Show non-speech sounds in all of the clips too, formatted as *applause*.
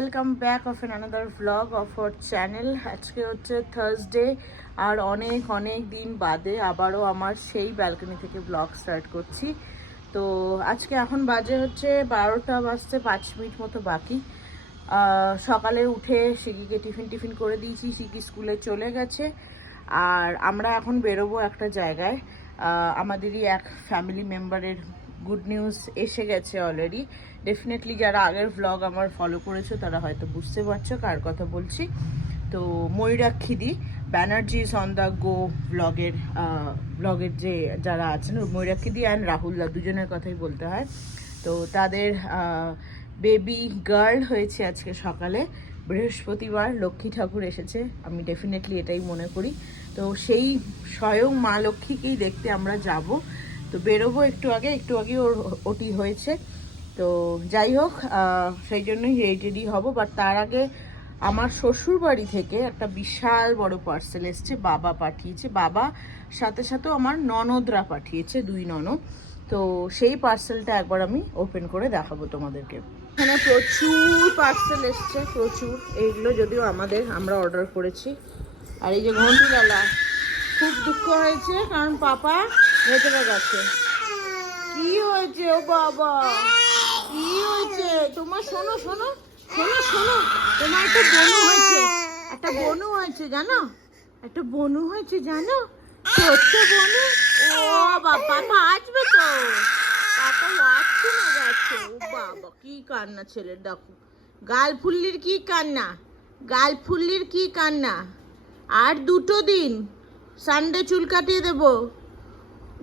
Welcome back of an another vlog of our channel আজকে হচ্ছে Thursday আর অনেক অনেক দিন বাদে আবারও আমার সেই ব্যালকনি থেকে ব্লগ স্টার্ট করছি। তো আজকে এখন বাজে হচ্ছে বারোটা বাজতে পাঁচ মিনিট মতো বাকি। সকালে উঠে শিকিকে টিফিন টিফিন করে দিয়েছি শিকি স্কুলে চলে গেছে। আর আমরা এখন বেরোবো একটা জায়গায়। আমাদেরই এক ফ্যামিলি মেম্বারের গুড নিউজ এসে গেছে অলরেডি ডেফিনেটলি যারা আগের ভ্লগ আমার ফলো করেছ, তারা হয়তো বুঝতে পারছ কার কথা বলছি। তো ময়ূরাক্ষিদি ব্যানার্জিস অন দ্য গো ব্লগের ব্লগের যে যারা আছেন ময়ূরাক্ষিদি অ্যান্ড রাহুলদা দুজনের কথাই বলতে হয়। তো তাদের বেবি গার্ল হয়েছে আজকে সকালে। বৃহস্পতিবার লক্ষ্মী ঠাকুর এসেছে। আমি ডেফিনেটলি এটাই মনে করি। তো সেই স্বয়ং মা লক্ষ্মীকেই দেখতে আমরা যাব। তো বেরোবো একটু আগে একটু আগে ওর ওটি হয়েছে। তো যাই হোক সেই জন্যই রেডি হব বাট তার আগে আমার শ্বশুর বাড়ি থেকে একটা বিশাল বড় পার্সেল এসছে, বাবা পাঠিয়েছে। বাবা সাথে সাথেও আমার ননদরা পাঠিয়েছে, দুই ননদ। তো সেই পার্সেলটা একবার আমি ওপেন করে দেখাবো তোমাদেরকে। এখানে প্রচুর পার্সেল এসছে, প্রচুর। এইগুলো যদিও আমাদের, আমরা অর্ডার করেছি। আর এই যে ঘন্টুলালা খুব দুঃখ হয়েছে, কারণ পাপা ভেতরে গেছে কি হয়েছে ও বাবা? কি হয়েছে? তোমার শোনো শোনো শোনো শোনো। তোমার একটা বনু হয়েছে। একটা বনু হয়েছে, জানো? একটা বনু হয়েছে, জানো? ছোট্ট বনু। ও বাবা, পাপা আসবে তো। পাপা আসছে না যাচ্ছে ও বাবা, কি কান্না ছেলের দেখো। গাল ফুল্লির কি কান্না? গাল ফুল্লির কি কান্না? আর দুটো দিন। সানডে চুল কাটিয়ে দেবো।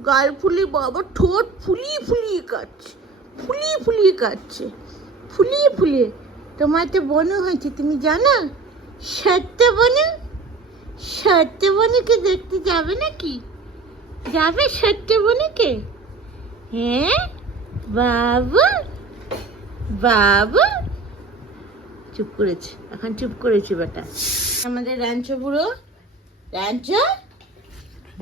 গাল ফুলি বাবা, ঠোঁট ফুলিয়ে ফুলিয়ে কাটছে ফুলিয়ে ফুলিয়ে কাটছে ফুলিয়ে ফুলিয়ে। তোমার তো বনু হয়েছে, তুমি জানো? সত্য বনু? সত্য বনুকে দেখতে যাবে নাকি? যাবে সত্য বনুকে? হ্যাঁ? বাবু? বাবু? চুপ করেছে, এখন চুপ করেছে বেটা। আমাদের রাঞ্চ? বুড়ো র্যাঞ্চো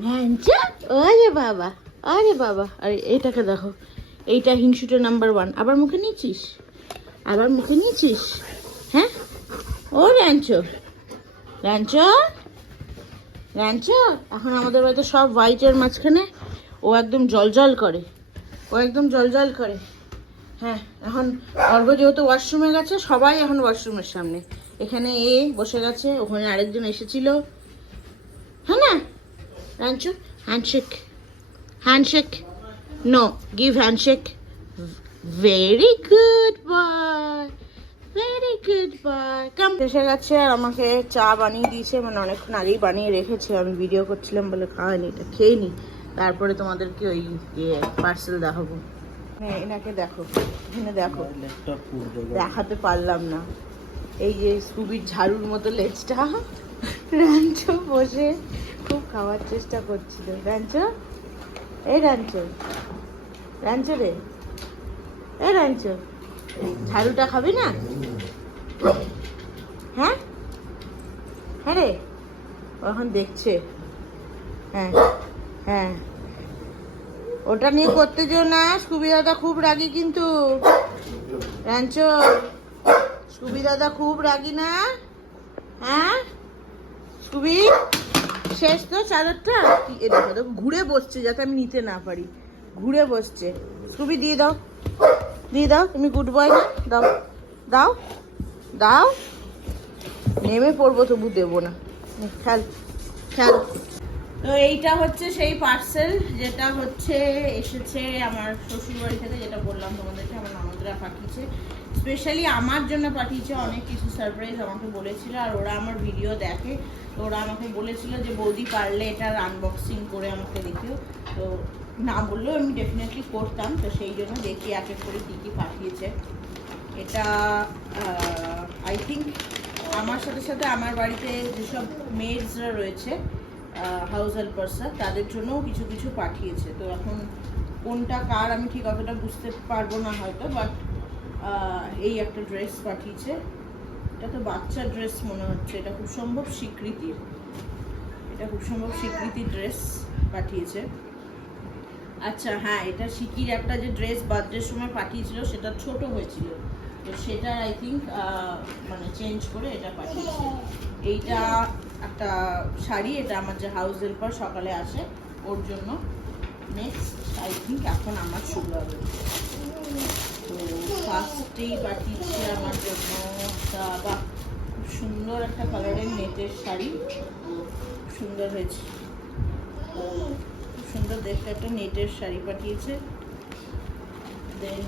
র্যাঞ্চো ওরে বাবা, আরে বাবা। আরে এইটাকে দেখো, এইটা হিংসুটা নাম্বার ওয়ান আবার মুখে নিয়েছিস? আবার মুখে নিয়েছিস? হ্যাঁ? ও র্যাঞ্চো র্যাঞ্চো র্যাঞ্চো এখন আমাদের বাড়িতে সব হোয়াইটের মাঝখানে ও একদম জলজল করে। ও একদম জলজল করে। হ্যাঁ এখন অর্ঘ যেহেতু ওয়াশরুমে গেছে, সবাই এখন ওয়াশরুমের সামনে। এখানে এ বসে গেছে, ওখানে আরেকজন এসেছিল। হ্যাঁ না? Ranchu handshake handshake no give handshake very good boy very good boy come এসে গেছে আর আমাকে চা বানিয়ে দিয়েছে মানে অনেকক্ষণ আগেই বানিয়ে রেখেছে। আমি ভিডিও করছিলাম বলে খাওয়াইনি এটা খেয়ে নি তারপরে তোমাদেরকে ওই ইয়ে পার্সেল দেখাবো। হ্যাঁ এনাকে দেখো এখানে দেখো। দেখাতে পারলাম না। এই যে স্কুবির ঝাড়ুর মতো লেজটা। রাঞ্চো বসে খুব খাওয়ার চেষ্টা করছিল। রাঞ্চো? এই রাঞ্চো। রাঞ্চো রে। এই রাঞ্চো। ঝাড়ুটা খাবি না? হ্যাঁ? হ্যাঁ রে। এখন দেখছে। হ্যাঁ হ্যাঁ। ওটা নিয়ে করতে যেও না। স্কুবি খুব রাগি কিন্তু। রাঞ্চো স্কুবি খুব রাগি না? হ্যাঁ? স্কুবি শেষ তো চাদরটা? কি এ দেখো দেখো, ঘুরে বসছে যাতে আমি নিতে না পারি। ঘুরে বসছে। স্কুবি দিয়ে দাও। দিয়ে দাও, তুমি গুড বয় না দাও। দাও। দাও। নেমে পড়ব, তবু দেবো না। খেল। খেল। তো এইটা হচ্ছে সেই পার্সেল যেটা হচ্ছে, এসেছে আমার শ্বশুর বাড়ি থেকে, যেটা বললাম তোমাদেরকে, আমার ননদরা পাঠিয়েছে। স্পেশালি আমার জন্য পাঠিয়েছে অনেক কিছু সারপ্রাইজ আমাকে বলেছিল, আর ওরা আমার ভিডিও দেখে, তো ওরা আমাকে বলেছিল যে, বৌদি পারলে এটার আনবক্সিং করে আমাকে দেখিও। তো না বললেও আমি ডেফিনেটলি করতাম, তো সেই জন্য দেখি এক এক করে কী কী পাঠিয়েছে। এটা আই থিঙ্ক আমার সাথে সাথে আমার বাড়িতে যেসব মেডসরা রয়েছে হাউস হেল্পার্সরা তাদের জন্যও কিছু কিছু পাঠিয়েছে। তো এখন কোনটা কার আমি ঠিক অতটা বুঝতে পারব না হয়তো বাট এই একটা ড্রেস পাঠিয়েছে। এটা তো বাচ্চার ড্রেস মনে হচ্ছে। এটা খুব সম্ভব স্বীকৃতির এটা খুব সম্ভব স্বীকৃতির ড্রেস পাঠিয়েছে। আচ্ছা হ্যাঁ এটা শিকির একটা যে ড্রেস বার্থডের সময় পাঠিয়েছিল, সেটা ছোট হয়েছিল। তো সেটা আই থিঙ্ক মানে চেঞ্জ করে এটা পাঠিয়েছে। এইটা একটা শাড়ি, এটা আমার যে হাউস হেল্পার সকালে আসে ওর জন্য। নেক্সট আই থিঙ্ক এখন আমার শুরু হবে। তো ফার্স্টেই পাঠিয়েছে আমার জন্য। একটা খুব সুন্দর একটা কালারের নেটের শাড়ি। সুন্দর হয়েছে। সুন্দর দেখতে একটা নেটের শাড়ি পাঠিয়েছে। দেন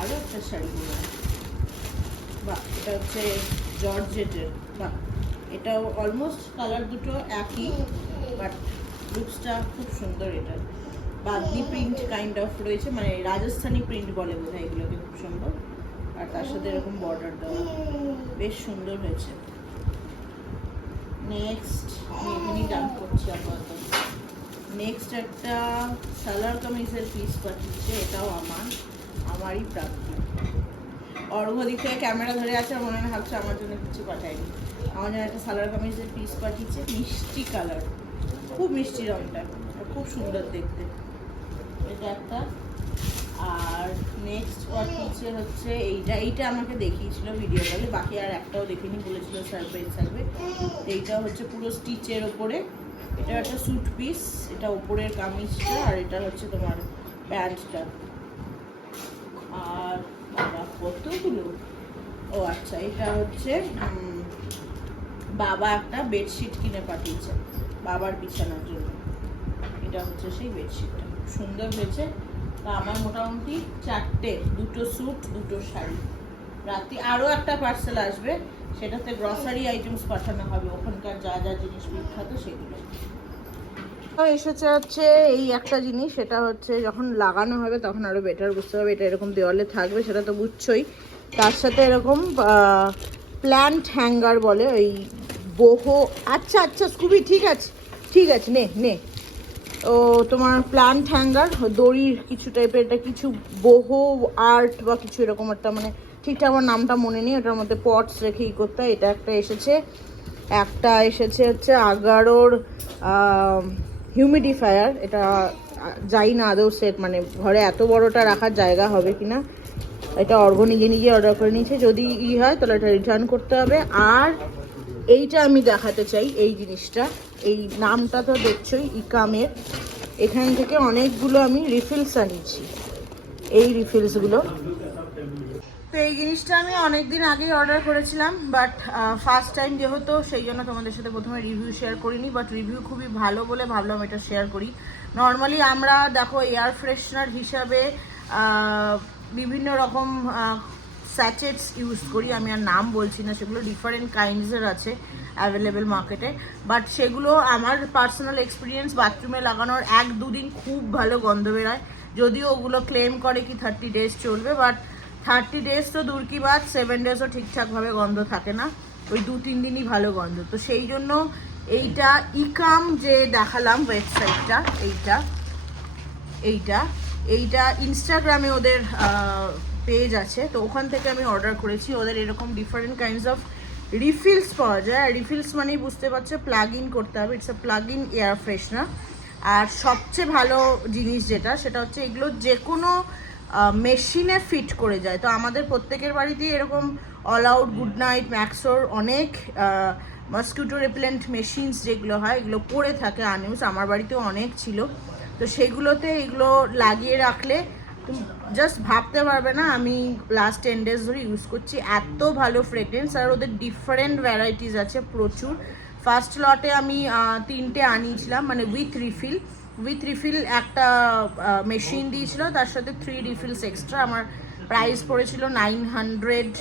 আরও একটা শাড়ি বাহ এটা হচ্ছে জর্জেটের। বাহ এটাও অলমোস্ট কালার দুটো একই বাট লুকসটা খুব সুন্দর এটা বাদনি প্রিন্ট কাইন্ড অফ রয়েছে মানে রাজস্থানি প্রিন্ট বলে বোধ হয় এগুলোকে খুব সুন্দর। আর তার সাথে এরকম বর্ডার দেওয়া। বেশ সুন্দর হয়েছে। নেক্সট এখানেই ডান করছি আপাতত। নেক্সট একটা সালোয়ার কামিজের পিস পাঠিয়েছে, এটাও আমার। আমারই প্রাপ্তি অর্ঘ দিক ক্যামেরা ধরে আছে মনে হয় ভাবছে আমার জন্য কিছু পাঠায়নি। আমার জন্য একটা সালোয়ার কামিজের পিস পাঠিয়েছে, মিষ্টি কালার খুব মিষ্টি আর খুব সুন্দর দেখতে। এটা একটা। আর নেক্সট পাঠিয়েছে হচ্ছে এইটা। এইটা আমাকে দেখিয়েছিল ভিডিও কলে বাকি আর একটাও দেখিনি, বলেছিল সারপ্রাইজ থাকবে এইটা হচ্ছে পুরো স্টিচের ওপরে। এটা একটা স্যুট পিস এটা ওপরের কামিজটা, আর এটা হচ্ছে তোমার প্যান্টটা। আর বাবা, কতগুলো? ও আচ্ছা এটা হচ্ছে বাবা একটা বেডশিট কিনে পাঠিয়েছে, বাবার বিছানার জন্য। এটা হচ্ছে সেই বেডশিটটা সুন্দর হয়েছে। তা আমার মোটামুটি চারটে, দুটো স্যুট দুটো শাড়ি। রাতে আরও একটা পার্সেল আসবে, সেটাতে গ্রসারি আইটেমস পাঠানো হবে। ওখানকার যা যা জিনিস বিখ্যাত সেগুলো। এসেছে হচ্ছে এই একটা জিনিস, সেটা হচ্ছে যখন লাগানো হবে তখন আরও বেটার বুঝতে হবে। এটা এরকম দেওয়ালে থাকবে, সেটা তো বুঝছোই। তার সাথে এরকম প্ল্যান্ট হ্যাঙ্গার বলে, ওই বহু আচ্ছা আচ্ছা খুবই ঠিক আছে ঠিক আছে, নে নে। ও, তোমার প্ল্যান্ট হ্যাঙ্গার, দড়ির কিছু টাইপের, এটা কিছু বহু আর্ট বা কিছু এরকম একটা মানে ঠিকঠাক আমার নামটা মনে নেই, ওটার মধ্যে পটস রেখে ই করতে। এটা একটা এসেছে একটা এসেছে হচ্ছে আগারোর হিউমিডিফায়ার এটা যাই না আদৌ সেট মানে ঘরে এত বড়টা রাখার জায়গা হবে কিনা, এটা অর্ঘ নিজে নিজে অর্ডার করে নিয়েছে, যদি ই হয় তাহলে এটা রিটার্ন করতে হবে আর এইটা আমি দেখাতে চাই, এই জিনিসটা এই নামটা তো দেখছোই, ইকামের। এখান থেকে অনেকগুলো আমি রিফিলস আনিয়েছি। এই রিফিলসগুলো তো এই জিনিসটা আমি অনেক দিন আগেই অর্ডার করেছিলাম বাট ফার্স্ট টাইম যেহেতু, সেই জন্য তোমাদের সাথে প্রথমে রিভিউ শেয়ার করিনি বাট রিভিউ খুবই ভালো বলে ভাবলাম এটা শেয়ার করি। নর্মালি আমরা, দেখো এয়ার ফ্রেশনার হিসাবে বিভিন্ন রকম স্যাচেটস ইউজ করি, আমি আর নাম বলছি না, সেগুলো ডিফারেন্ট কাইন্ডসের আছে অ্যাভেলেবেল মার্কেটে বাট সেগুলো আমার পার্সোনাল এক্সপিরিয়েন্স বাথরুমে লাগানোর এক দুদিন খুব ভালো গন্ধ বেরোয়। যদিও ওগুলো ক্লেম করে কি থার্টি ডেজ চলবে বাট থার্টি ডেজ তো দূর কি বাদ সেভেন ডেজও ঠিকঠাকভাবে গন্ধ থাকে না। ওই দু, তিন দিনই ভালো গন্ধ। তো সেই জন্য এইটা ইকাম যে দেখালাম ওয়েবসাইটটা এইটা এইটা এইটা ইনস্টাগ্রামে ওদের পেজ আছে, তো ওখান থেকে আমি অর্ডার করেছি। ওদের এরকম ডিফারেন্ট কাইন্ডস অফ রিফিলস পাওয়া যায়। আর রিফিলস মানেই বুঝতে পারছ প্লাগ ইন করতে হবে। It's a plug in air freshener আর সবচেয়ে ভালো জিনিস যেটা, সেটা হচ্ছে এগুলো যে কোনো মেশিনে ফিট করে যায়। তো আমাদের প্রত্যেকের বাড়িতেই এরকম অল আউট গুড নাইট ম্যাক্সোর অনেক মসকিউটো রেপিলেন্ট মেশিনস যেগুলো হয়, এগুলো পড়ে থাকে আনিউস আমার বাড়িতেও অনেক ছিল। তো সেগুলোতে এগুলো লাগিয়ে রাখলে জাস্ট ভাবতে পারবে না, আমি লাস্ট টেন ডেজ ধরে ইউজ করছি। এত ভালো ফ্রেগরেন্স আর ওদের ডিফারেন্ট ভ্যারাইটিস আছে প্রচুর। ফার্স্ট লটে আমি তিনটে আনিয়েছিলাম মানে উইথ রিফিল উইথ রিফিল একটা মেশিন দিয়েছিল, তার সাথে থ্রি রিফিলস এক্সট্রা আমার প্রাইস পড়েছিল nine hundred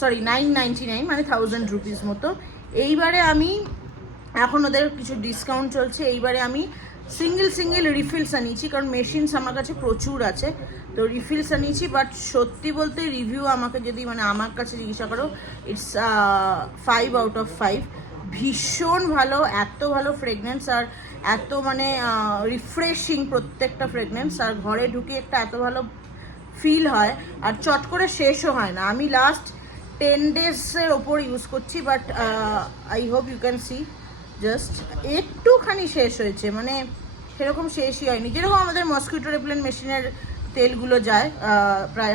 sorry nine ninety nine মানে থাউজেন্ড রুপিস মতো। এইবারে আমি, এখন ওদের কিছু ডিসকাউন্ট চলছে। এইবারে আমি সিঙ্গেল সিঙ্গেল রিফিলস আনিয়েছি, কারণ মেশিনস আমার কাছে প্রচুর আছে। তো রিফিলস আনিয়েছি বাট সত্যি বলতে রিভিউ আমাকে যদি মানে আমার কাছে জিজ্ঞাসা করো it's five out of five ভীষণ ভালো, এত ভালো ফ্রেগনেন্স আর এত মানে রিফ্রেশিং প্রত্যেকটা ফ্রেগনেন্স আর ঘরে ঢুকে একটা এত ভালো ফিল হয়, আর চট করে শেষও হয় না। আমি লাস্ট টেন ডেজের ওপর ইউজ করছি but I hope you can see just একটুখানি শেষ হয়েছে। মানে সেরকম শেষই হয়নি। যেরকম আমাদের মসকিউটো রেপ্লেন মেশিনের তেলগুলো যায় প্রায়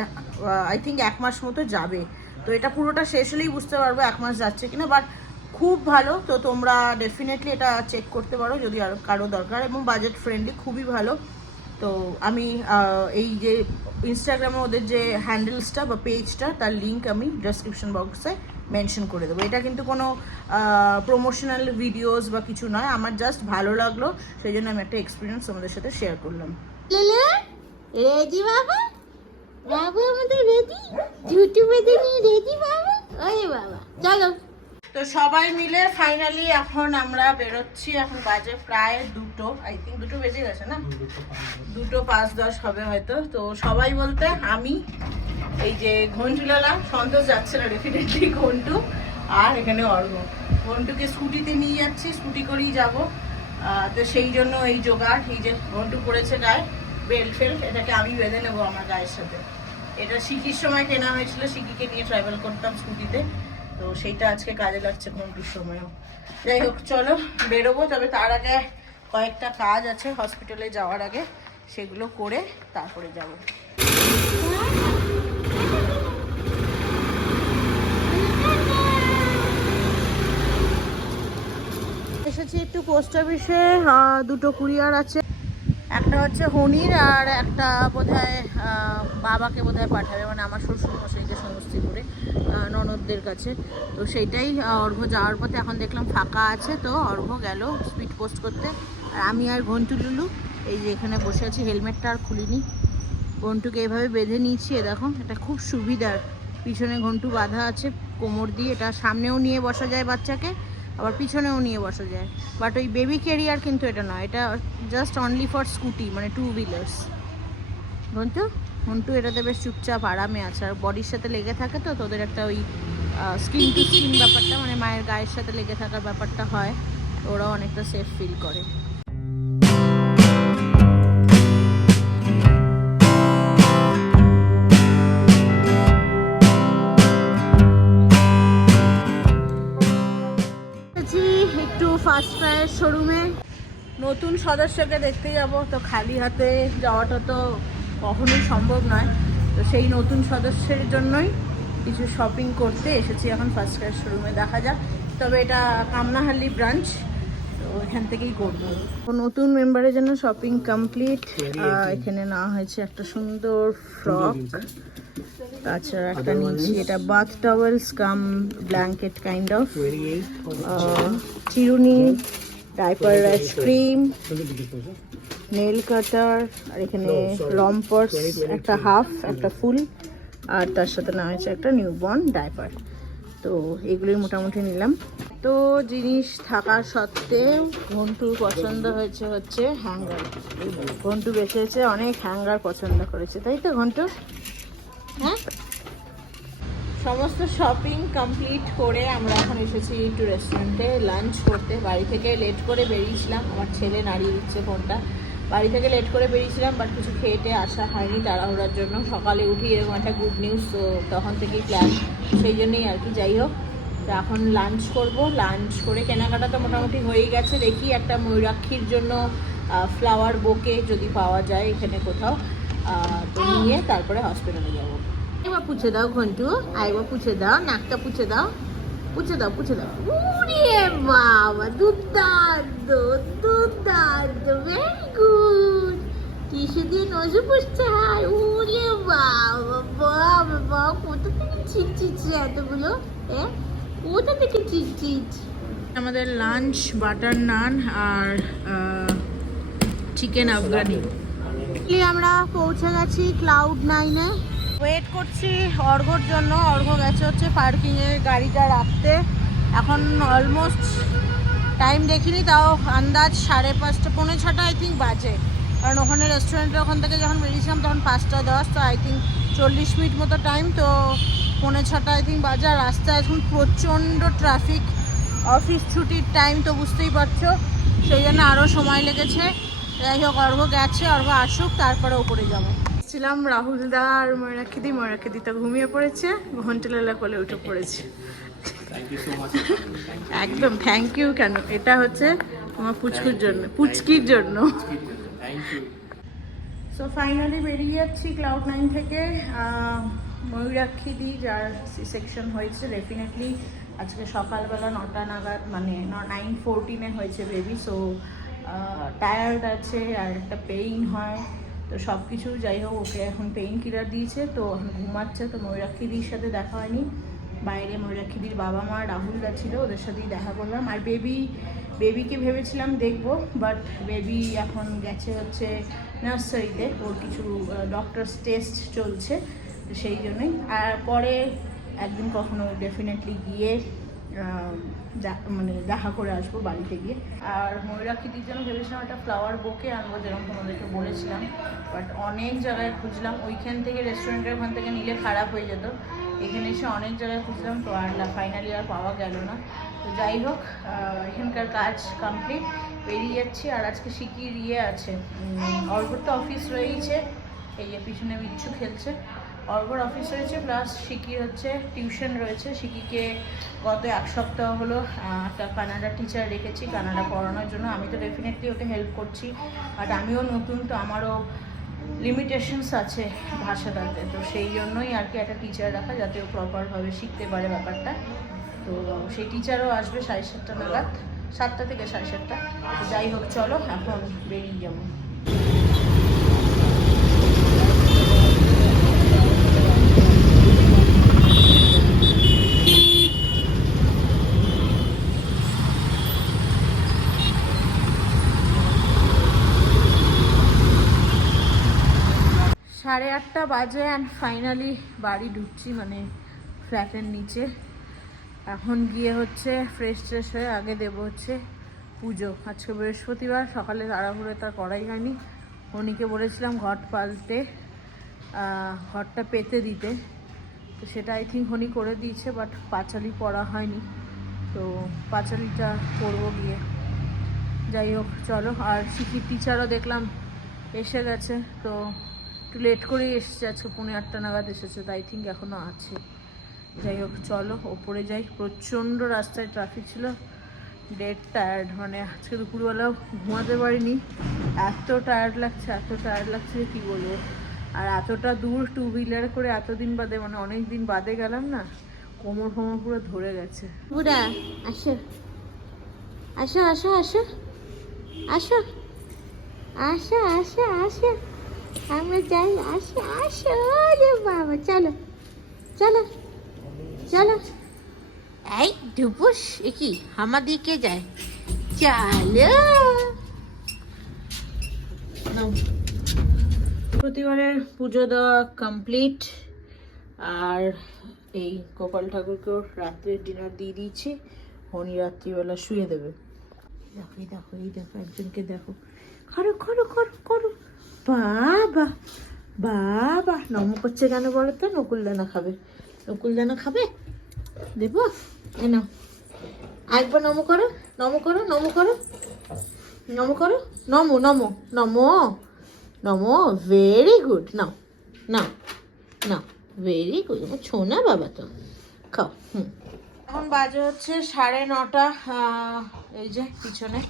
আই থিঙ্ক এক মাস মতো যাবে। তো এটা পুরোটা শেষ হলেই বুঝতে পারব এক মাস যাচ্ছে কিনা বাট খুব ভালো। তো তোমরা ডেফিনেটলি এটা চেক করতে পারো যদি আর কারও দরকার, এবং বাজেট ফ্রেন্ডলি খুবই ভালো। তো আমি এই যে ইনস্টাগ্রামে ওদের যে হ্যান্ডেলসটা বা পেজটা তার লিঙ্ক আমি ডেসক্রিপশন বক্সে মেনশন করে দেবো। এটা কিন্তু কোনো প্রমোশনাল ভিডিওস বা কিছু নয়। আমার জাস্ট ভালো লাগল, সেই জন্য আমি একটা এক্সপিরিয়েন্স তোমাদের সাথে শেয়ার করলাম। রেডি বাবা? বাবু আমাদের রেডি জুতু বেঁধে নিয়ে রেডি বাবা? ওরে বাবা চলো। তো সবাই মিলে ফাইনালি এখন আমরা বেরোচ্ছি এখন বাজে প্রায় দুটো। আই থিঙ্ক দুটো বেজে গেছে না? দুটো পাঁচ দশ। হবে হয়তো। তো সবাই বলতে আমি এই যে ঘন্টু ঘন্টুলালা সন্তোষ যাচ্ছে না ডেফিনেটলি ঘন্টু আর এখানে অর্ঘ। ঘন্টুকে স্কুটিতে নিয়ে যাচ্ছি স্কুটি করেই যাব। তো সেই জন্য এই জোগাড় এই যে ঘন্টু পড়েছে গায়ে। বেল্ট ফেল্ট, এটাকে আমি বেঁধে নেব আমার গায়ের সাথে। এটা শিকির সময় কেনা হয়েছিল শিকিকে নিয়ে ট্রাভেল করতাম স্কুটিতে। তো সেইটা আজকে কাজে লাগছে ঘন্টুর সময়ও। যাই হোক, চলো, বেরোবো, তবে তার আগে কয়েকটা কাজ আছে হসপিটালে যাওয়ার আগে। সেগুলো করে তারপরে যাব। এসেছি একটু পোস্ট অফিসে দুটো কুরিয়ার আছে। একটা হচ্ছে হনির আর একটা আহ, বাবাকে বোধহয় পাঠাবে মানে আমার শ্বশুর মশাইকে সমস্তিপুরে ননদদের কাছে। তো সেইটাই আহ, অর্ঘ্য যাওয়ার পথে এখন দেখলাম ফাঁকা আছে তো অর্ঘ্য গেল স্পিড পোস্ট করতে। আর আমি আর ঘন্টু লুলু এই যে এখানে বসে আছি হেলমেটটা আর খুলিনি। ঘন্টুকে এভাবে বেঁধে নিয়েছি দেখো এটা খুব সুবিধার। পিছনে ঘন্টু বাঁধা আছে কোমর দিয়ে এটা সামনেও নিয়ে বসা যায় বাচ্চাকে। আবার পিছনেও নিয়ে বসা যায়। বাট ওই বেবি ক্যারিয়ার কিন্তু এটা নয় এটা জাস্ট অনলি ফর স্কুটি মানে টু হুইলার্স বন্ধু হন্টু এটাতে বেশ চুপচাপ, আরামে আছে। আর বডির সাথে লেগে থাকে তো, তোদের একটা ওই স্কিন টু স্কিন ব্যাপারটা মানে মায়ের গায়ের সাথে লেগে থাকার ব্যাপারটা হয়। ওরাও অনেকটা সেফ ফিল করে। ফার্স্ট শোরুমে নতুন সদস্যকে দেখতে যাব তো খালি হাতে যাওয়াটা তো কখনোই সম্ভব নয়। তো সেই নতুন সদস্যের জন্যই কিছু শপিং করতে এসেছি এখন ফার্স্ট ক্লাস শোরুমে দেখা যাক। তবে এটা কামনাহাল্লি ব্রাঞ্চ তো এখান থেকেই করব। নতুন মেম্বারের জন্য শপিং কমপ্লিট এখানে নেওয়া হয়েছে একটা সুন্দর ফ্রক তাছাড়া একটা নিয়েছি এটা bath towels cum blanket kind of চিরুনি diaper ice cream nail cutter আর এখানে রম্পার্স একটা হাফ একটা ফুল আর তার সাথে নেওয়া হয়েছে একটা নিউবর্ন ডাইপার তো এগুলোই মোটামুটি নিলাম। তো জিনিস থাকা সত্ত্বেও ঘন্টুর পছন্দ হয়েছে হচ্ছে হ্যাঙ্গার ঘন্টু বেছে অনেক হ্যাঙ্গার পছন্দ করেছে। তাই তো ঘন্টু? হ্যাঁ? সমস্ত শপিং কমপ্লিট করে আমরা এখন এসেছি একটু রেস্টুরেন্টে লাঞ্চ করতে। বাড়ি থেকে লেট করে বেরিয়েছিলাম। আমার ছেলে নাড়িয়ে দিচ্ছে ফোনটা বাড়ি থেকে লেট করে বেরিয়েছিলাম বাট কিছু খেয়েটে আসা হয়নি তাড়াহুড়ার জন্য। সকালে উঠি এরকম একটা গুড নিউজ তো তখন থেকেই প্ল্যান সেই জন্যই আর কি, যাই হোক। তো এখন লাঞ্চ করব। লাঞ্চ করে কেনাকাটা তো মোটামুটি হয়েই গেছে। দেখি একটা ময়ূরাক্ষীর জন্য ফ্লাওয়ার বোকে যদি পাওয়া যায় এখানে কোথাও তো নিয়ে তারপরে হসপিটালে যাব। একবার পুছে দাও ঘন্টু। আরেকবার পুছে দাও নাকটা পুছে দাও। পুছে দাও পুছে দাও। উরে বাবা দুর্দান্ত দুর্দান্ত ভেরি গুড কিসে দিয়ে নজর পুষতে হয় উরে বাবা বাবা বাবা কোথা থেকে ছিটছিচ্ছে এতগুলো? এ? কোথা থেকে ছিটছিট আমাদের লাঞ্চ বাটার নান আর চিকেন আফগানি আমরা পৌঁছে গেছি ক্লাউড নাইনে ওয়েট করছি অর্ঘর জন্য। অর্ঘ গেছে হচ্ছে পার্কিংয়ে গাড়িটা রাখতে। এখন অলমোস্ট টাইম দেখিনি, তাও আন্দাজ সাড়ে পাঁচটা, পৌনে ছটা আই থিঙ্ক বাজে। কারণ ওখানে রেস্টুরেন্টে ওখান থেকে যখন বেরিয়েছিলাম তখন পাঁচটা দশ, তো আই থিঙ্ক চল্লিশ মিনিট মতো টাইম তো পৌনে ছটা আই থিঙ্ক বাজে। রাস্তায় এখন প্রচণ্ড ট্রাফিক অফিস ছুটির টাইম তো বুঝতেই পারছ। সেই জন্য আরও সময় লেগেছে। যাই হোক, অর্ঘ গেছে, অর্ঘ আসুক, তারপরে ওপরে যাব। ছিলাম রাহুল দা আর ময়ূরাক্ষিদি ময়ূরাক্ষিদি তো ঘুমিয়ে পড়েছে ঘন্টলালা কোলে উঠে পড়েছে। একদম থ্যাংক ইউ কেন? এটা হচ্ছে আমার পুচকুর জন্য পুচকির জন্য। সো ফাইনালি বেরিয়ে যাচ্ছি ক্লাউড নাইন থেকে। আহ, ময়ূরাক্ষী দি যার সি সেকশন হয়েছে ডেফিনেটলি আজকে সকালবেলা নটা নাগাদ মানে নাইন ফোরটিনে হয়েছে বেবি সো টায়ার্ড আছে আর একটা পেইন হয়। তো সব কিছু যাই হোক, ওকে এখন পেইন কিলার দিয়েছে, তো এখন ঘুমাচ্ছে, তো ময়ূরাক্ষীদির সাথে দেখা হয়নি। বাইরে ময়ূরাক্ষীদির বাবা মা রাহুলদা ছিল, ওদের সাথেই দেখা করলাম। আর বেবি বেবিকে ভেবেছিলাম দেখব বাট বেবি এখন গেছে হচ্ছে নার্সারিতে, ওর কিছু ডক্টরস টেস্ট চলছে সেই জন্যই। আর পরে একদিন কখনো ডেফিনেটলি গিয়ে মানে দেখা করে আসব বাড়িতে গিয়ে। আর ময়ূরাক্ষীতির জন্য ভেবেছিলাম একটা ফ্লাওয়ার বোকে আনব যেরকম তোমাদেরকে বলেছিলাম। বাট অনেক জায়গায় খুঁজলাম, ওইখান থেকে রেস্টুরেন্টের ওখান থেকে নিলে খারাপ হয়ে যেত। এখানে এসে অনেক জায়গায় খুঁজলাম, তো আর ফাইনালি আর পাওয়া গেল না। তো যাই হোক এখানকার কাজ কমপ্লিট বেরিয়ে যাচ্ছি। আর আজকে শিকির ইয়ে আছে অর্ঘর তো অফিস রয়েছে এই যে পিছনে বিচ্ছু খেলছে। অর্ঘর অফিস রয়েছে প্লাস শিকির হচ্ছে টিউশন রয়েছে। শিকিকে গত এক সপ্তাহ হলো একটা কানাডা টিচার রেখেছি কানাডা পড়ানোর জন্য। আমি তো ডেফিনেটলি ওকে হেল্প করছি। বাট আমিও নতুন, তো আমারও লিমিটেশনস আছে ভাষাটাতে। তো সেই জন্যই আর কি একটা টিচার রাখা, যাতে ও প্রপারভাবে শিখতে পারে ব্যাপারটা। তো সেই টিচারও আসবে সাড়ে সাতটা নাগাদ, সাতটা থেকে সাড়ে সাতটা। যাই হোক, চলো, এখন বেরিয়ে যাব সাড়ে আটটা বাজে অ্যান্ড ফাইনালি বাড়ি ঢুকছি মানে ফ্ল্যাটের নিচে। এখন গিয়ে হচ্ছে ফ্রেশ ট্রেশ হয়ে আগে দেবো হচ্ছে পুজো। আজকে বৃহস্পতিবার, সকালে তাড়াহুড়ো তার করাই হয়নি। উনিকে বলেছিলাম ঘট পাল্টে ঘরটা পেতে দিতে। তো সেটা আই থিঙ্ক হনি করে দিয়েছে বাট পাঁচালি পড়া হয়নি। তো পাঁচালিটা করব গিয়ে। যাই হোক, চলো। আর শিখির টিচারও দেখলাম, এসে গেছে। তো একটু লেট করেই এসেছে, আজকে পৌনে আটটা নাগাদ এসেছে তাই থিঙ্ক এখনও আছে। যাই হোক, চলো, ওপরে যাই। প্রচণ্ড রাস্তায় ট্রাফিক ছিল। ডেড টায়ার্ড মানে আজকে দুপুরবেলাও ঘুমাতে পারিনি। এত টায়ার্ড লাগছে, এত টায়ার্ড লাগছে কী বলব? আর এতটা দূর টু হুইলার করে এতদিন বাদে মানে অনেক দিন বাদে গেলাম না, কোমর ফোমর পুরো ধরে গেছে। বুড়া, আসো। আসো আসো আসো। আসো। আসো আসো আসো। আমরা যাই, আসো আসো রে বাবা, চলো চলো চলো। এই ঢুপুস এ কি আমার দিকে যায়? চলো। প্রতিবারের পুজো দেওয়া কমপ্লিট আর এই গোপাল ঠাকুরকেও রাত্রের ডিনার দিয়ে দিয়েছি, হনি রাত্রিবেলা শুয়ে দেবে। দেখো, এই দেখো এই দেখো, একজনকে দেখো। করো করো করো করো বাবা বাবা, নম করছে কেন বলো তো নকুলদানা খাবে। নকুলদানা খাবে? দেবো? এ নাও। আরেকবার নম করো নম করো নম করো। নম করো? নমো নমো নমো। নমো ভেরি গুড নাও নাও নাও ভেরি গুড ছোনা বাবা তো। খাও, হুম। এখন বাজে হচ্ছে সাড়ে নটা এই যে পিছনে।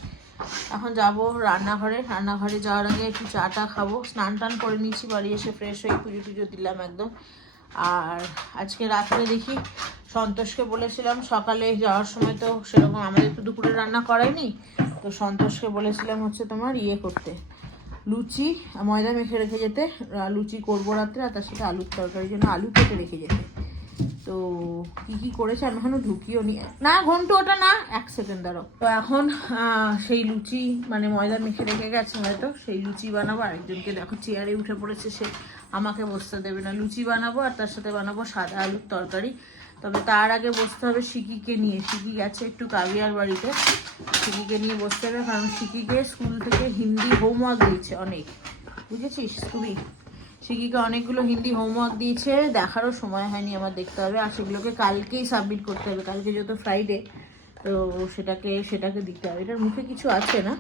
এখন যাব রান্নাঘরে। রান্নাঘরে যাওয়ার আগে একটু চা টা খাব। স্নান টান করে নিয়েছি, বাড়ি এসে ফ্রেশ হয়ে পুজো টুজো দিলাম একদম। আর আজকে রাত্রে দেখি সন্তোষকে বলেছিলাম, সকালে যাওয়ার সময় তো সেরকম আমাদের তো দুপুরে রান্না করায়নি, তো সন্তোষকে বলেছিলাম হচ্ছে তোমার ইয়ে করতে, লুচি, ময়দা মেখে রেখে যেতে লুচি করব রাত্রে, আর তার সাথে আলুর তরকারির জন্য আলু কেটে রেখে যেতে। তো কি কি করেছে আমি এখনও ঢুকিও নি। না ঘন্টু, ওটা না, এক সেকেন্ড দাঁড়ো তো এখন সেই লুচি মানে ময়দা মেখে রেখে গেছে হয়তো, সেই লুচি বানাবো, আরেকজনকে দেখো চেয়ারে উঠে পড়েছে সে, আমাকে বসতে দেবে না। লুচি বানাবো আর তার সাথে বানাবো সাদা আলুর তরকারি। তবে তার আগে বসতে হবে শিকিকে নিয়ে। সিকি গেছে একটু কাবিয়ার বাড়িতে। শিকিকে নিয়ে বসতে হবে, কারণ শিকিকে স্কুল থেকে হিন্দি হোমওয়ার্ক দিয়েছে অনেক। বুঝেছিস, খুবই? শিকিকে অনেকগুলো হিন্দি হোমওয়ার্ক দিয়েছে, দেখারও সময় হয়নি আমার দেখতে হবে, আর সেগুলোকে কালকেই সাবমিট করতে হবে, কালকে যেহেতু ফ্রাইডে তো সেটাকে সেটাকে দিতে হবে। এটার মুখে কিছু আছে না?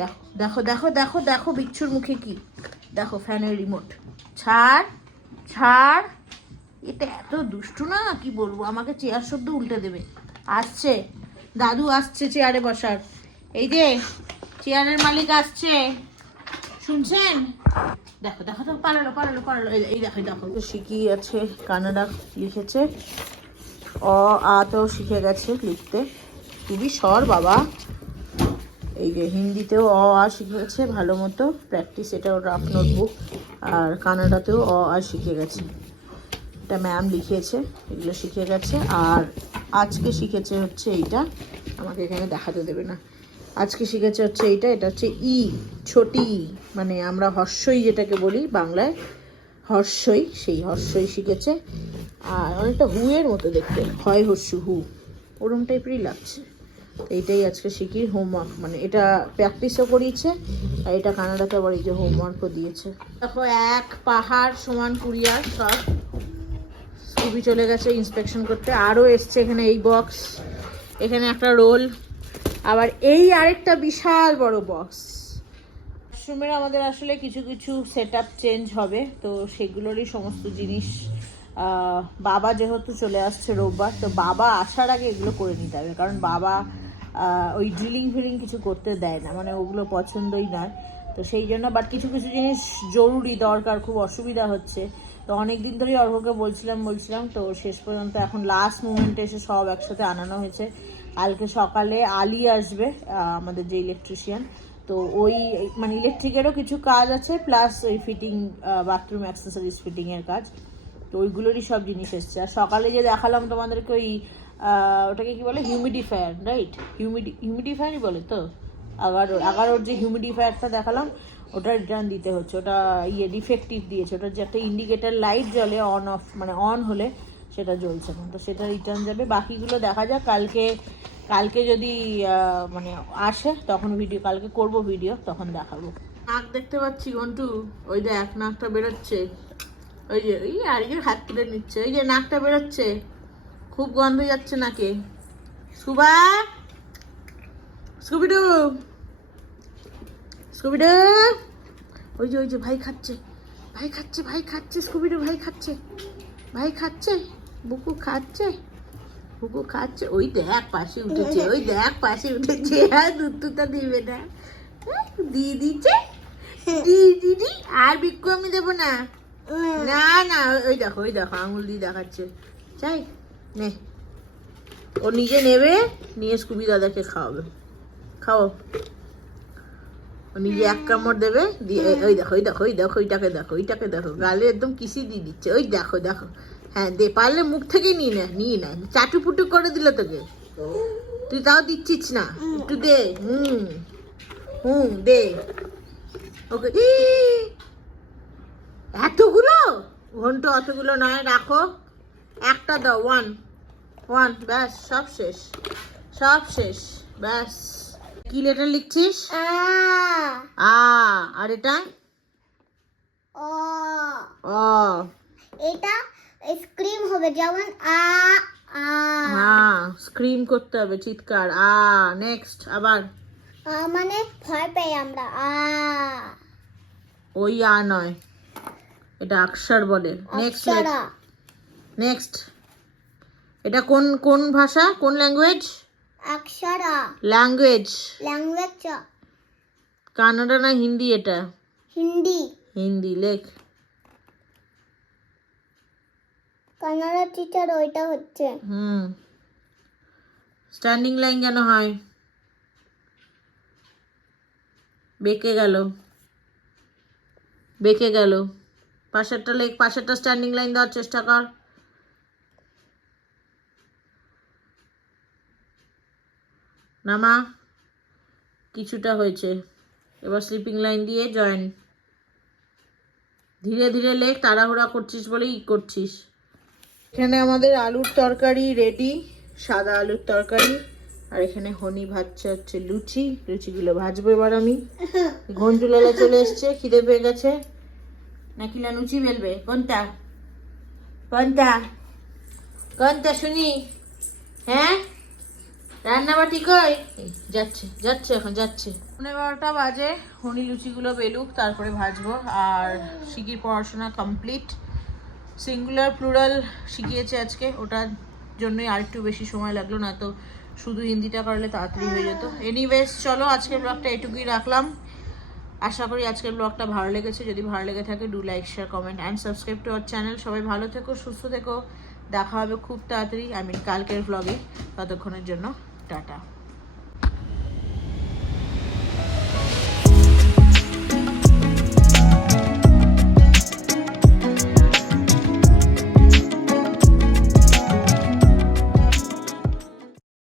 দেখো দেখো দেখো দেখো দেখো বিচ্ছুর মুখে কি? দেখো ফ্যানের রিমোট ছাড় ছাড়। এটা এত দুষ্টু না? কি বলব? আমাকে চেয়ার সদ্য উল্টে দেবে। আসছে। দাদু আসছে চেয়ারে বসার। এই যে চেয়ারের মালিক আসছে। আছে? কানাডা লিখেছে। অ, আ তো শিখে গেছে লিখতে। সর বাবা। এই যে হিন্দিতেও অ, আ শিখেছে, ভালো মতো প্র্যাকটিস। এটা এটাও রাফ নোটবুক। আর কানাডাতেও অ, আ শিখে গেছে। এটা ম্যাম লিখিয়েছে এগুলো শিখে গেছে। আর আজকে শিখেছে হচ্ছে এইটা। আমাকে এখানে দেখাতে দেবে না। আজকে শিখেছে হচ্ছে এটা এটা হচ্ছে ই, ছোটি। মানে আমরা হর্ষই যেটাকে বলি বাংলায়, হর্ষই, সেই হর্ষই শিখেছে আর অনেকটা হুয়ের মতো দেখতে, হয় হর্ষু হু, ওরম টাইপেরই লাগছে এইটাই আজকে শিখি হোমওয়ার্ক মানে এটা প্র্যাকটিসও করিয়েছে, আর এটা কানাডাতে আবার এই যে হোমওয়ার্কও দিয়েছে দেখো এক পাহাড় সমান কুরিয়ার, সব স্কুবি চলে গেছে ইন্সপেকশন করতে, আরও এসছে এখানে এই বক্স এখানে একটা রোল আবার এই আরেকটা বিশাল বড় বক্স ওয়াশরুমের আমাদের আসলে কিছু কিছু সেট চেঞ্জ হবে, তো সেগুলোরই সমস্ত জিনিস বাবা যেহেতু চলে আসছে রোববার, তো বাবা আসার আগে এগুলো করে নিতে হবে, কারণ বাবা ওই ড্রিলিং ফিলিং কিছু করতে দেয় না মানে ওগুলো পছন্দই নয়। তো সেই জন্য বাট কিছু কিছু জিনিস জরুরি, দরকার, খুব অসুবিধা হচ্ছে। তো অনেক দিন ধরেই অর্ঘকে বলছিলাম বলছিলাম, তো শেষ পর্যন্ত এখন লাস্ট মুমেন্টে এসে সব একসাথে আনানো হয়েছে। কালকে সকালে আলি আসবে আমাদের যে ইলেকট্রিশিয়ান তো ওই মানে ইলেকট্রিকেরও কিছু কাজ আছে প্লাস ওই ফিটিং বাথরুম অ্যাক্সেসরিজ ফিটিংয়ের কাজ। তো ওইগুলোরই সব জিনিস এসছে। আর সকালে যে দেখালাম তোমাদেরকে ওই ওটাকে কি বলে? হিউমিডিফায়ার রাইট হিউমিডি হিউমিডিফায়ারই বলে তো? এগারো এগারোর যে হিউমিডিফায়ারটা দেখালাম ওটা রিটার্ন দিতে হচ্ছে। ওটা ইয়ে ডিফেক্টিভ দিয়েছে। ওটার যে একটা ইন্ডিকেটার লাইট জ্বলে অন অফ মানে অন হলে সেটা জ্বলছে না তো সেটা রিটার্ন যাবে। বাকিগুলো দেখা যাক, কালকে কালকে যদি মানে আসে, তখন ভিডিও কালকে করব ভিডিও তখন দেখাবো। নাক দেখতে পাচ্ছি গন্টু। ওই যে এক নাকটা বেরোচ্ছে। ওই যে ওই আরেকজন হাত তুলে নিচ্ছে। ওই যে নাকটা বেরোচ্ছে। খুব গন্ধ যাচ্ছে নাকে। সুবা! স্কুবিডু স্কুবিডু ওই যে ওই যে, ভাই খাচ্ছে। ভাই খাচ্ছে ভাই খাচ্ছে স্কুবিডু ভাই খাচ্ছে। ভাই খাচ্ছে? বুকু খাচ্ছে? বুকু খাচ্ছে। ওই দেখ পাশে উঠেছে ওই *laughs* দেখ পাশে উঠেছে। আর দুধ টুধটা দিবে না। হ্যাঁ, দিয়ে দিচ্ছে। দিদি আর বিক্কু আমি দেবো না। না না ওই দেখো ওই দেখো আঙুল দিয়ে দেখাচ্ছে। চাই নে। ও নিজে নেবে নিয়ে স্কুবি দাদাকে খাওয়াবে। খাও। ও নিজে এক কামড় দেবে দিয়ে ওই দেখো ওই দেখো ওই দেখো ওইটাকে দেখো ওইটাকে দেখো। গালে একদম কিসি দিয়ে দিচ্ছে। ওই দেখো দেখো। হ্যাঁ দে পারলে মুখ থেকেই নিয়ে নে নিয়ে নে। চাটু পুটু করে দিল তোকে। তুই তাও দিচ্ছিস না। একটু দে হুম হুম দে। ওকে এতগুলো? ঘণ্টা অতগুলো নয় রাখো। একটা দাও ওয়ান ওয়ান ব্যাস সব শেষ। সব শেষ ব্যাস। কি লেটার লিখছিস? আ। আর এটা? ও অ। এটা স্ক্রিম হবে যেমন আ আ। হ্যাঁ স্ক্রিম করতে হবে চিৎকার আ নেক্সট আবার। আ মানে ভয় পাই আমরা আ। ওই আ নয় এটা অক্ষর বলে। নেক্সট নেক্সট এটা কোন কোন ভাষা কোন ল্যাঙ্গুয়েজ অক্ষরা ল্যাঙ্গুয়েজ ল্যাঙ্গুয়েজ কানাডা না হিন্দি এটা? হিন্দি। হিন্দি লেখ। কানাডা টিচার ওইটা হচ্ছে। হুম। স্ট্যান্ডিং লাইন যেন হয়। বেঁকে গেল। বেঁকে গেল। পাশেরটা লেখ, পাশেরটা স্ট্যান্ডিং লাইন দেওয়ার চেষ্টা কর। নামা, কিছুটা হয়েছে। এবার স্লিপিং লাইন দিয়ে জয়েন ধীরে ধীরে লেখ, তাড়াহুড়া করছিস বলেই করছিস। এখানে আমাদের আলুর তরকারি রেডি সাদা আলুর তরকারি, আর এখানে হনি ভাজছে হচ্ছে লুচি, লুচিগুলো ভাজবো এবার আমি। ঘন্টুলালা চলে এসছে, খিদে পেয়ে গেছে। নাকিলা লুচি বেলবে কোনটা? কোনটা? কোনটা শুনি? হ্যাঁ? রান্নাবাটি কই? যাচ্ছে যাচ্ছে এখন, যাচ্ছে। পনেরো বারোটা বাজে হনি লুচিগুলো বেলুক, তারপরে ভাজবো। আর শিগির পড়াশোনা কমপ্লিট সিঙ্গুলার প্লুরাল শিখিয়েছে আজকে। ওটার জন্যই আরেকটু বেশি সময় লাগল, না তো শুধু হিন্দিটা করলে তাড়াতাড়ি হয়ে যেত। এনিওয়েজ চলো আজকের ব্লগটা এটুকুই রাখলাম। আশা করি আজকের ব্লগটা ভালো লেগেছে। যদি ভালো লেগে থাকে do like share comment and subscribe to our channel সবাই ভালো থেকো, সুস্থ থেকো। দেখা হবে খুব তাড়াতাড়ি আই মিন কালকের ব্লগে ততক্ষণের জন্য, টাটা।